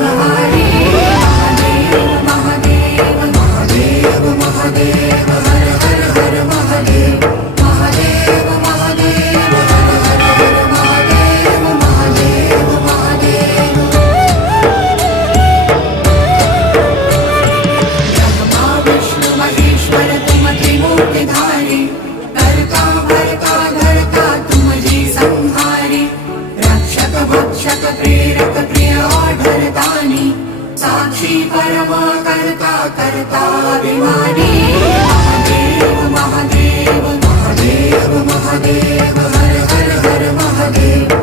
भवानी महादेव महादेव महादेव महादेव हर हर हर महादेव महादेव महादेव हर हर हर महादेव महादेव महादेव ब्रह्मा विष्णु महेश्वर तुम त्रिमूर्तिधारी करता भरता धरता तुम जी संहारी रक्षक भक्षक प्रेरक प्रिय आढरतानी साक्षी परमा करता करता अभिमानी महादेव महादेव महादेव महादेव हर हर हर महादेव